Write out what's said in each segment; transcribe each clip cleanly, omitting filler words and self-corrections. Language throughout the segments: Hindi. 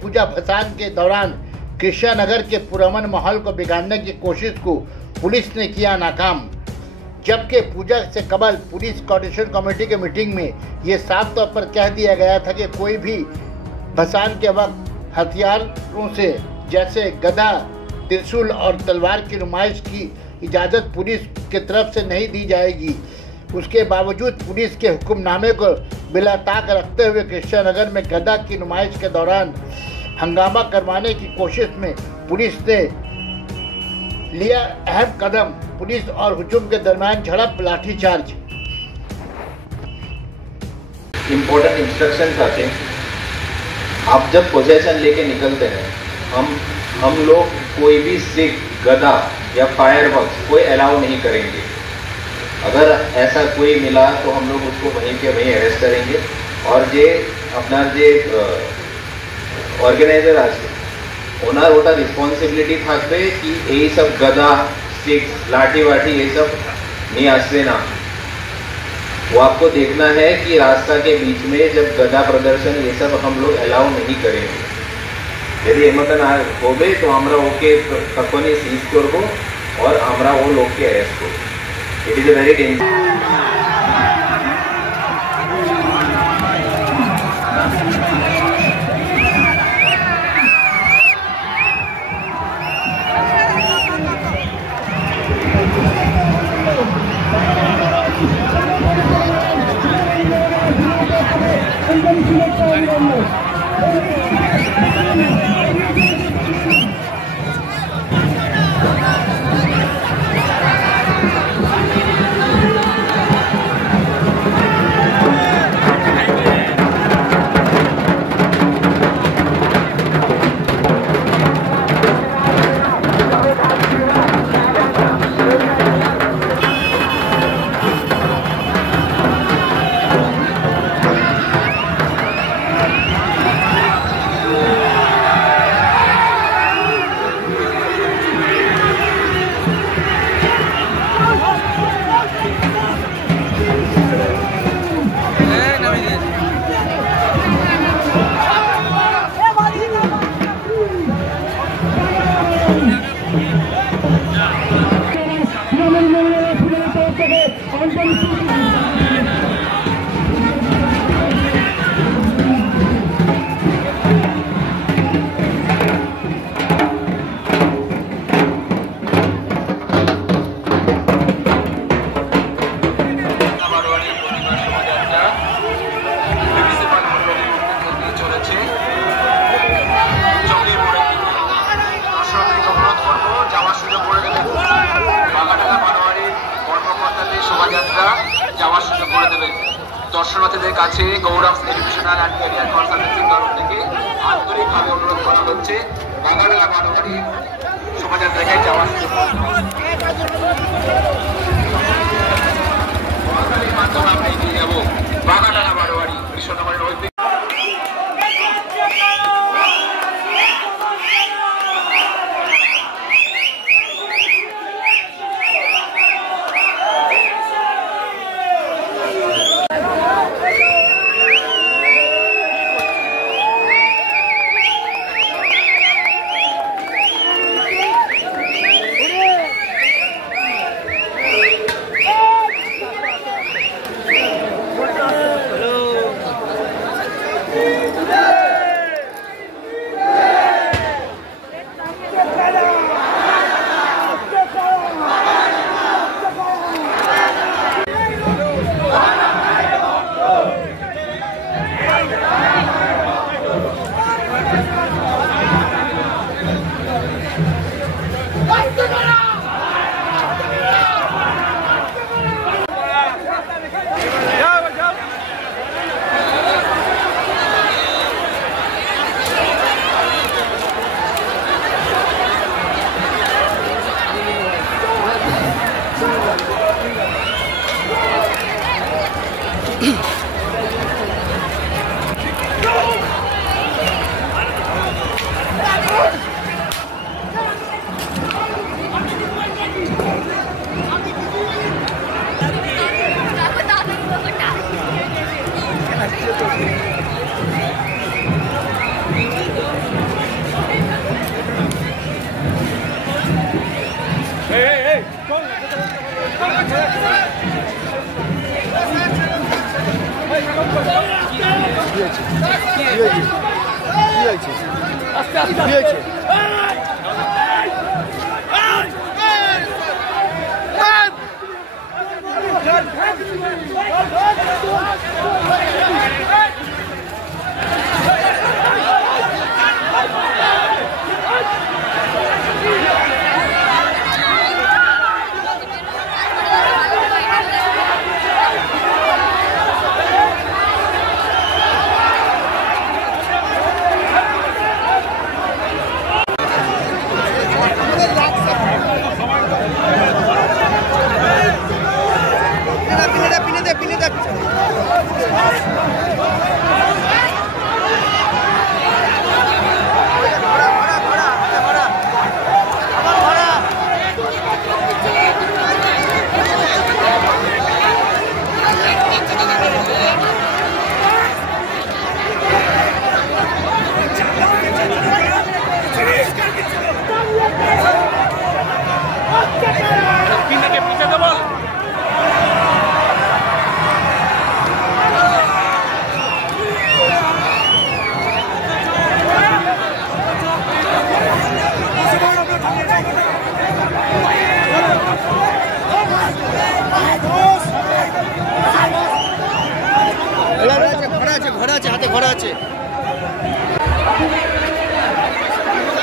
पूजा भसान के दौरान कृष्णा नगर के पुरअमन माहौल को बिगाड़ने की कोशिश को पुलिस ने किया नाकाम। जबकि पूजा से कबल पुलिस कोऑर्डिनेशन कमेटी के मीटिंग में ये साफ तौर पर कह दिया गया था कि कोई भी भसान के वक्त हथियारों से जैसे गदा, त्रिशूल और तलवार की नुमाइश की इजाज़त पुलिस की तरफ से नहीं दी जाएगी। उसके बावजूद पुलिस के हुक्मनामे को बिला ताक रखते हुए कृष्णा नगर में गदा की नुमाइश के दौरान हंगामा करवाने की कोशिश में पुलिस ने लिया अहम कदम। पुलिस और हुजूम के दरमियान झड़प, लाठीचार्ज। इम्पोर्टेंट इंस्ट्रक्शंस आते हैं। आप जब पोजेशन लेके निकलते हैं, हम लोग कोई भी स्टिक, गदा या फायरवर्क्स कोई अलाउ नहीं करेंगे। अगर ऐसा कोई मिला तो हम लोग उसको वहीं के वहीं अरेस्ट करेंगे। और जे अपना जे ऑर्गेनाइजर আছে ওনার ওটা রেসপন্সিবিলিটি থাকবে कि এই सब गदा, स्टिक, लाठी वाठी ये सब नहीं আসবে না। वो आपको देखना है कि रास्ता के बीच में जब गदा प्रदर्शन ये सब हम लोग अलाउ नहीं करेंगे। यदि एमतन होबे तो আমরা ওকে তখনই সিজ করব और আমরা वो लोग के अरेस्ट করব। It is a very dangerous. যাওয়ার সুযোগ করে দেবেন। দর্শনার্থীদের কাছে গৌরব এডুকেশনাল অ্যান্ড ক্যারিয়ার কনসালটেন্সির তরফ থেকে আন্তরিকভাবে অনুরোধ করা হচ্ছে বাগাডাঙ্গা বারোয়ারি শোভাযাত্রায় যাওয়ার সুযোগ করে দেবেন। মাধ্যমে আমরা এগিয়ে যাব বাগাডাঙ্গা বারোয়ারি কৃষ্ণনগরের ঐতিহ্য।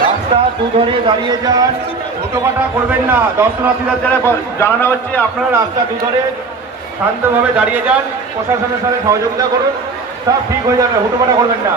রাস্তা দুধারে দাঁড়িয়ে যান, হুটোপাটা করবেন না। দর্শনার্থীদের জানানো হচ্ছে আপনারা রাস্তা দুধারে শান্তভাবে দাঁড়িয়ে যান, প্রশাসনের সাথে সহযোগিতা করুন, সব ঠিক হয়ে যাবে, হুটোপাটা করবেন না।